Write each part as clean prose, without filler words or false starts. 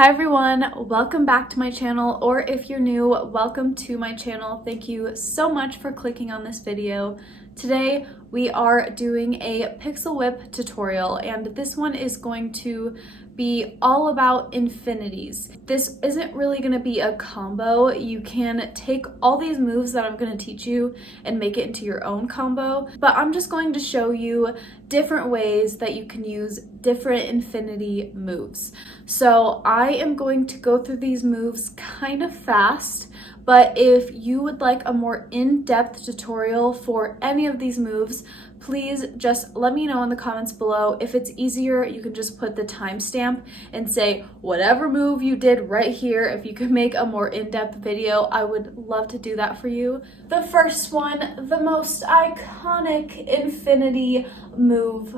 Hi everyone, welcome back to my channel, or if you're new, welcome to my channel. Thank you so much for clicking on this video. Today we are doing a pixel whip tutorial, and this one is going to be all about infinities. This isn't really going to be a combo. You can take all these moves that I'm going to teach you and make it into your own combo, but I'm just going to show you different ways that you can use different infinity moves. So I am going to go through these moves kind of fast, but if you would like a more in-depth tutorial for any of these moves, please just let me know in the comments below. If it's easier, you can just put the timestamp and say whatever move you did right here. If you could make a more in-depth video, I would love to do that for you. The first one, the most iconic infinity move,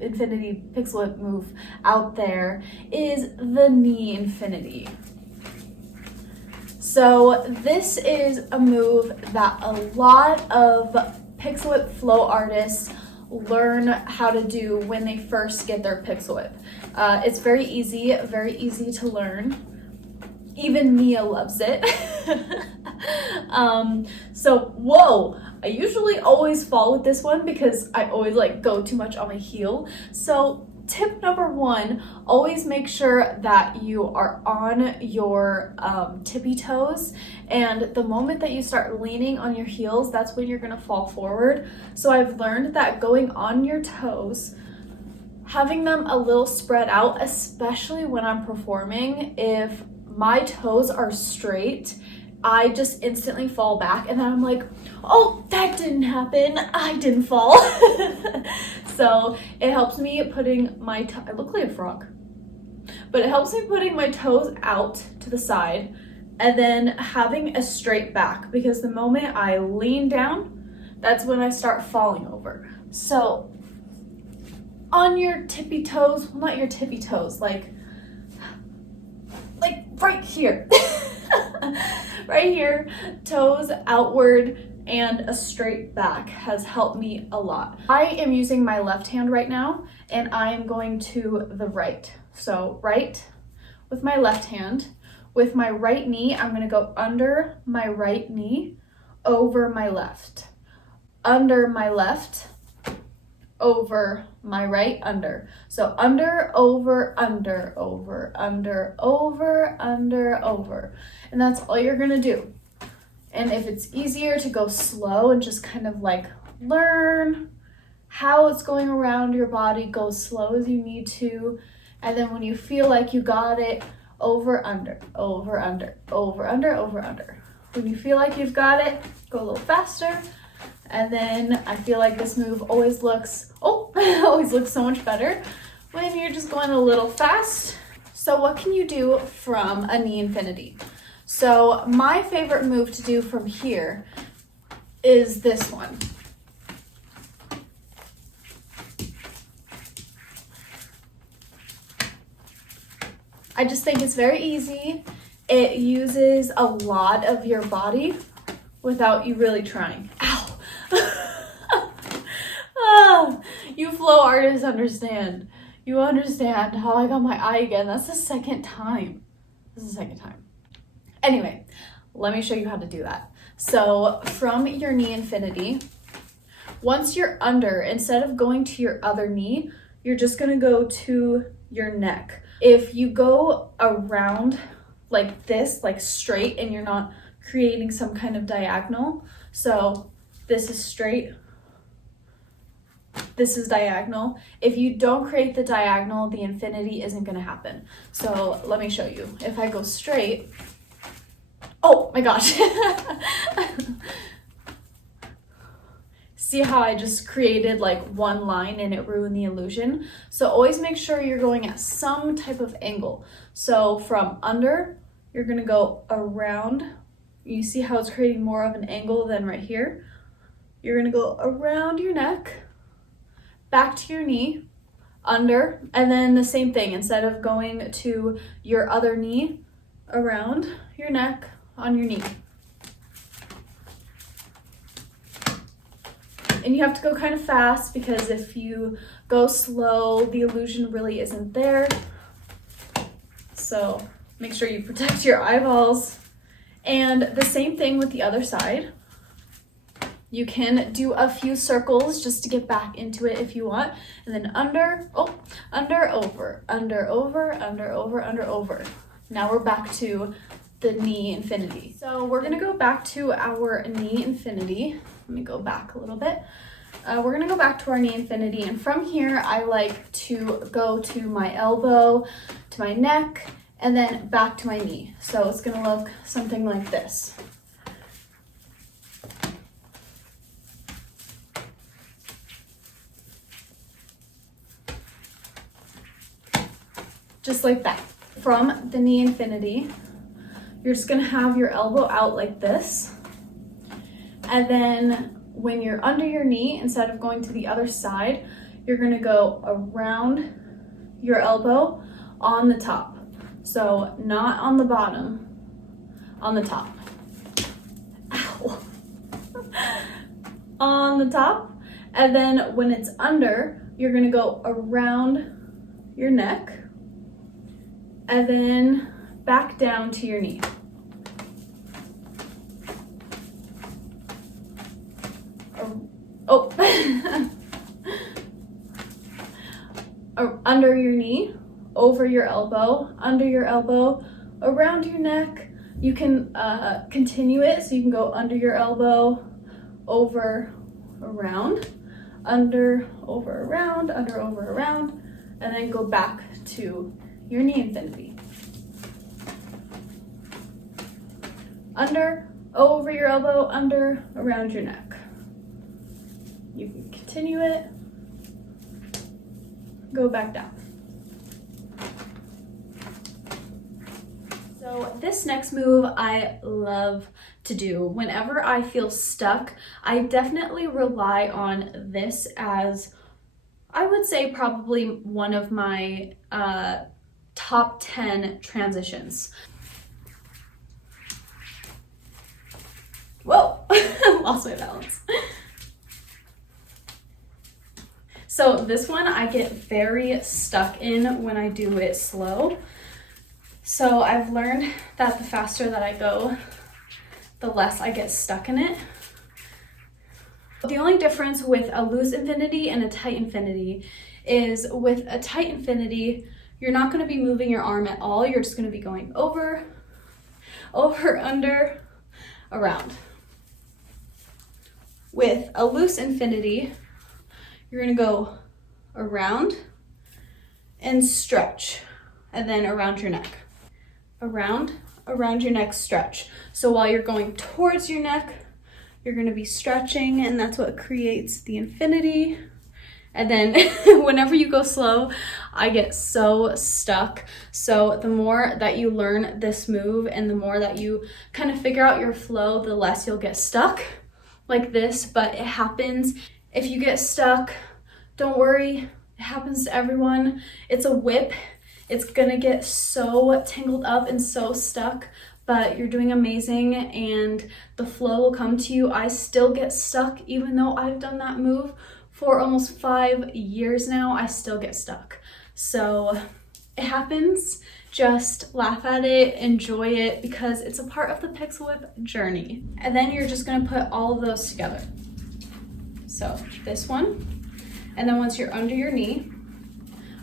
infinity pixel whip move out there is the knee infinity. So this is a move that a lot of pixel whip flow artists learn how to do when they first get their pixel whip. It's very easy to learn. Even Mia loves it. Whoa, I usually always fall with this one because I always go too much on my heel. So tip number one, always make sure that you are on your tippy toes, and the moment that you start leaning on your heels, that's when you're gonna fall forward. So I've learned that going on your toes, having them a little spread out, especially when I'm performing, if my toes are straight, I just instantly fall back, and then I'm like, oh, that didn't happen, I didn't fall. So it helps me putting my I look like a frog, but it helps me putting my toes out to the side and then having a straight back, because the moment I lean down, that's when I start falling over. So on your tippy toes, well, not your tippy toes, like right here. Right here, toes outward and a straight back has helped me a lot. I am using my left hand right now, and I am going to the right. So right with my left hand. With my right knee, I'm going to go under my right knee, over my left. Under my left, over my right, under. So under, over, under, over, under, over, under, over. And that's all you're gonna do. And if it's easier to go slow and just kind of learn how it's going around your body, go slow as you need to. And then when you feel like you got it, over, under, over, under, over, under, over, under. When you feel like you've got it, go a little faster. And then I feel like this move always looks so much better when you're just going a little fast. So what can you do from a knee infinity? So my favorite move to do from here is this one. I just think it's very easy. It uses a lot of your body without you really trying. Ow! You flow artists understand. You understand how I got my eye again. That's the second time. Anyway, let me show you how to do that. So from your knee infinity, once you're under, instead of going to your other knee, you're just gonna go to your neck. If you go around like this, straight, and you're not creating some kind of diagonal, so this is straight, this is diagonal. If you don't create the diagonal, the infinity isn't going to happen. So let me show you. If I go straight, oh my gosh. See how I just created one line and it ruined the illusion? So always make sure you're going at some type of angle. So from under, you're going to go around. You see how it's creating more of an angle than right here? You're going to go around your neck, back to your knee, under, and then the same thing. Instead of going to your other knee, around your neck, on your knee. And you have to go kind of fast, because if you go slow, the illusion really isn't there. so make sure you protect your eyeballs. And the same thing with the other side. You can do a few circles just to get back into it if you want. And then under, oh, under, over, under, over, under, over, under, over. Now we're back to the knee infinity. So we're gonna go back to our knee infinity. Let me go back a little bit. We're gonna go back to our knee infinity. And from here, I like to go to my elbow, to my neck, and then back to my knee. So it's gonna look something like this. Just like that. From the knee infinity, you're just gonna have your elbow out like this. And then when you're under your knee, instead of going to the other side, you're gonna go around your elbow on the top. So not on the bottom, on the top. Ow. On the top. And then when it's under, you're gonna go around your neck and then back down to your knee. Oh, under your knee, over your elbow, under your elbow, around your neck. You can continue it, so you can go under your elbow, over, around, under, over, around, under, over, around, and then go back to your knee infinity. Under, over your elbow, under, around your neck. You can continue it, go back down. So this next move I love to do. Whenever I feel stuck, I definitely rely on this as, I would say, probably one of my top 10 transitions. Whoa, lost my balance. So this one I get very stuck in when I do it slow. So I've learned that the faster that I go, the less I get stuck in it. The only difference with a loose infinity and a tight infinity is with a tight infinity, you're not going to be moving your arm at all. You're just going to be going over, over, under, around. With a loose infinity, you're going to go around and stretch, and then around your neck. Around your neck, stretch. So while you're going towards your neck, you're going to be stretching, and that's what creates the infinity. And then whenever you go slow, I get so stuck. So the more that you learn this move and the more that you kind of figure out your flow, the less you'll get stuck like this. But it happens. If you get stuck, don't worry. It happens to everyone. It's a whip. It's gonna get so tangled up and so stuck, but you're doing amazing and the flow will come to you. I still get stuck even though I've done that move for almost 5 years now. I still get stuck. So it happens. Just laugh at it, enjoy it, because it's a part of the Pixel Whip journey. And then you're just gonna put all of those together. So this one, and then once you're under your knee,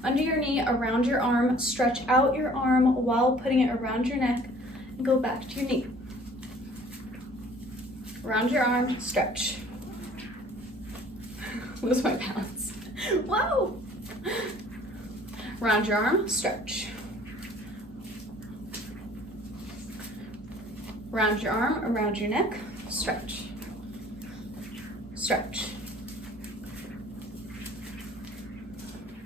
around your arm, stretch out your arm while putting it around your neck and go back to your knee. Around your arm, stretch. Lose my balance. Whoa! Around your arm, stretch. Around your arm, around your neck, stretch. Stretch.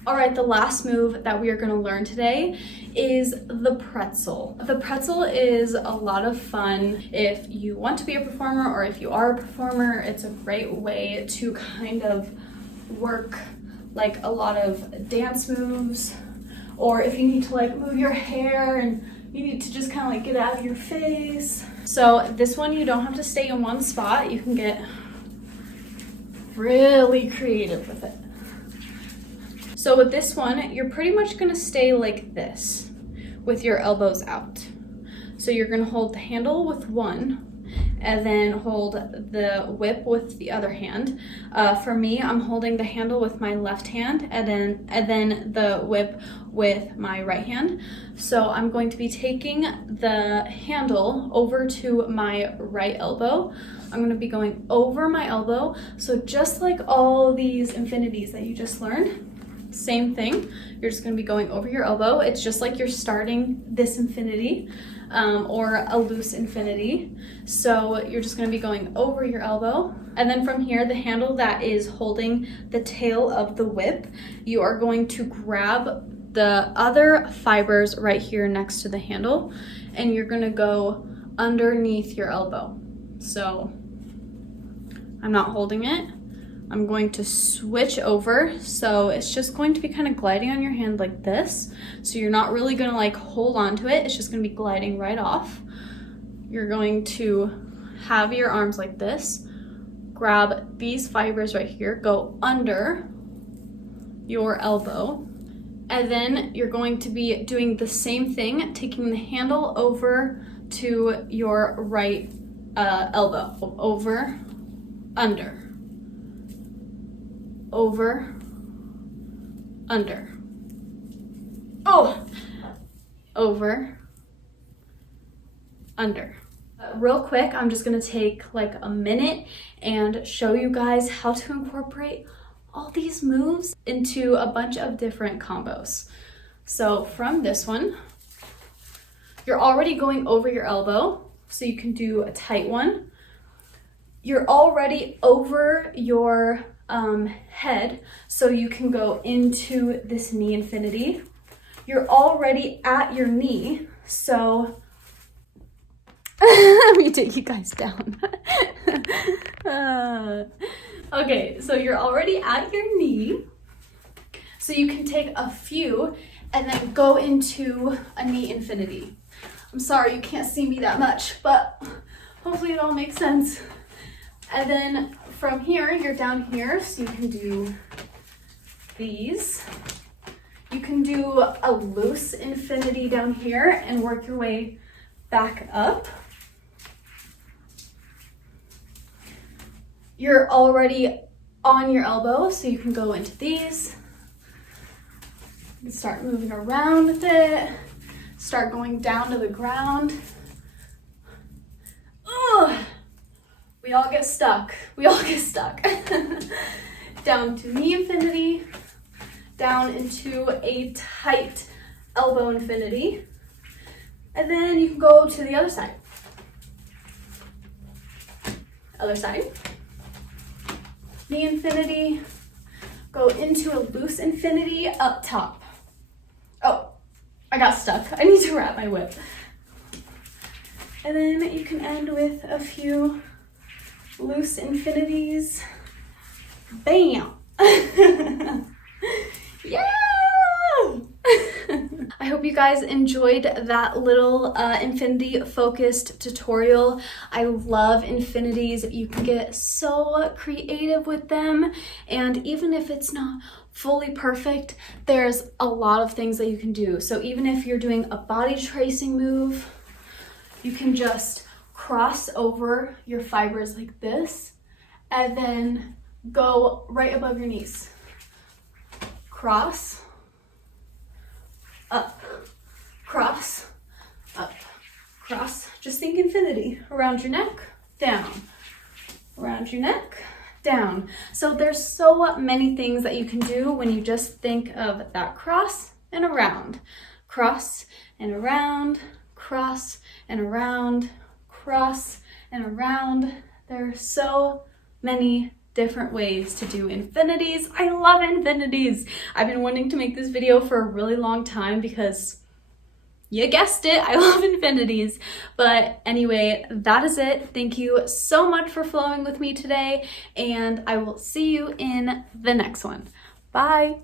All right, the last move that we are gonna learn today is the pretzel. The pretzel is a lot of fun if you want to be a performer or if you are a performer. It's a great way to kind of work like a lot of dance moves, or if you need to like move your hair and you need to just kind of like get out of your face. So this one, you don't have to stay in one spot. You can get really creative with it. So with this one, you're pretty much gonna stay like this, with your elbows out. So you're gonna hold the handle with one and then hold the whip with the other hand. For me, I'm holding the handle with my left hand and then the whip with my right hand. So I'm going to be taking the handle over to my right elbow. I'm gonna be going over my elbow. So just like all these infinities that you just learned, same thing. You're just gonna be going over your elbow. It's just like you're starting this infinity or a loose infinity. So you're just gonna be going over your elbow. And then from here, the handle that is holding the tail of the whip, you are going to grab the other fibers right here next to the handle, and you're gonna go underneath your elbow. So I'm not holding it. I'm going to switch over. So it's just going to be kind of gliding on your hand like this. So you're not really gonna like hold on to it. It's just gonna be gliding right off. You're going to have your arms like this. Grab these fibers right here, go under your elbow. And then you're going to be doing the same thing, taking the handle over to your right elbow. Over, under. Over, under. Oh! Over, under. Real quick, I'm just gonna take like a minute and show you guys how to incorporate all these moves into a bunch of different combos. So from this one, you're already going over your elbow, so you can do a tight one. You're already over your head, so you can go into this knee infinity. You're already at your knee, so let me take you guys down. Okay, so you're already at your knee, so you can take a few and then go into a knee infinity. I'm sorry you can't see me that much, but hopefully it all makes sense. And then from here, you're down here, so you can do these. You can do a loose infinity down here and work your way back up. You're already on your elbow, so you can go into these. You can start moving around with it. Start going down to the ground. Ugh. We all get stuck. We all get stuck. Down to knee infinity. Down into a tight elbow infinity. And then you can go to the other side. Other side. Knee infinity. Go into a loose infinity up top. Oh, I got stuck. I need to wrap my whip. And then you can end with a few loose infinities. Bam! Yeah! I hope you guys enjoyed that little infinity focused tutorial. I love infinities. You can get so creative with them, and even if it's not fully perfect, there's a lot of things that you can do. So even if you're doing a body tracing move, you can just cross over your fibers like this and then go right above your knees. Cross, up, cross, up, cross. Just think infinity. Around your neck, down. Around your neck, down. So there's so many things that you can do when you just think of that cross and around. Cross and around, cross and around, cross and around. There are so many different ways to do infinities. I love infinities. I've been wanting to make this video for a really long time because you guessed it, I love infinities. But anyway, that is it. Thank you so much for flowing with me today, and I will see you in the next one. Bye.